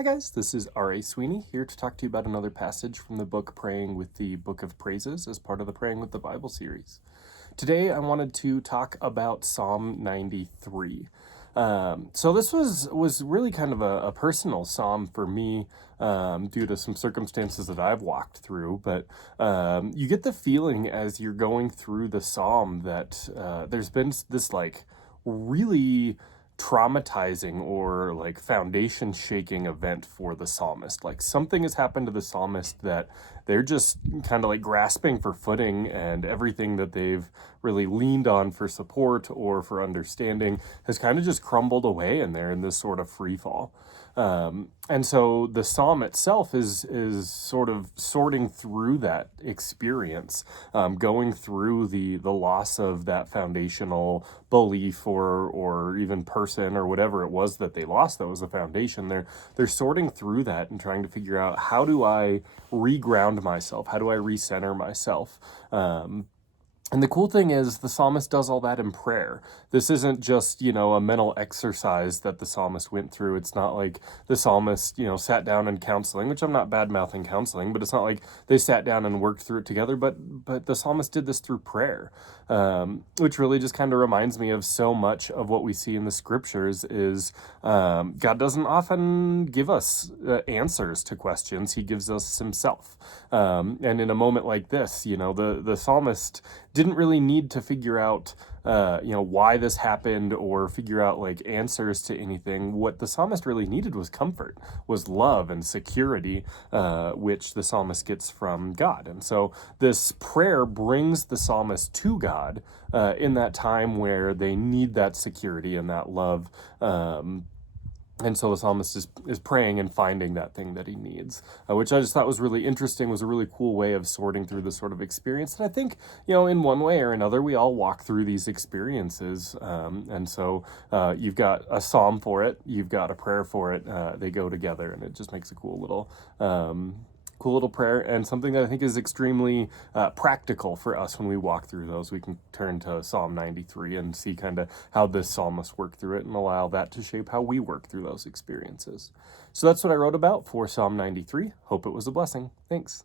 Hi guys, this is R.A. Sweeney here to talk to you about another passage from the book Praying with the Book of Praises as part of the Praying with the Bible series. Today I wanted to talk about Psalm 93. So this was really kind of a personal psalm for me due to some circumstances that I've walked through, but you get the feeling as you're going through the psalm that there's been this like really traumatizing or like foundation shaking event for the psalmist. Like something has happened to the psalmist that they're just kind of like grasping for footing, and everything that they've really leaned on for support or for understanding has kind of just crumbled away, and they're in this sort of free fall. And so the psalm itself is sort of sorting through that experience, going through the loss of that foundational belief or even person or whatever it was that they lost that was the foundation. They're sorting through that and trying to figure out, how do I reground myself? How do I recenter myself? And the cool thing is the psalmist does all that in prayer. This isn't just, a mental exercise that the psalmist went through. It's not like the psalmist, sat down in counseling, which I'm not bad-mouthing counseling, but it's not like they sat down and worked through it together, but the psalmist did this through prayer, which really just kind of reminds me of so much of what we see in the scriptures is God doesn't often give us answers to questions. He gives us himself. And in a moment like this, the psalmist didn't really need to figure out, why this happened or figure out like answers to anything. What the psalmist really needed was comfort, was love and security, which the psalmist gets from God. And so this prayer brings the psalmist to God in that time where they need that security and that love. And so the psalmist is praying and finding that thing that he needs, which I just thought was really interesting, was a really cool way of sorting through this sort of experience. And I think, in one way or another, we all walk through these experiences. And so you've got a psalm for it, you've got a prayer for it. They go together, and it just makes a cool little prayer, and something that I think is extremely practical for us when we walk through those. We can turn to Psalm 93 and see kind of how this psalmist worked through it and allow that to shape how we work through those experiences. So that's what I wrote about for Psalm 93. Hope it was a blessing. Thanks.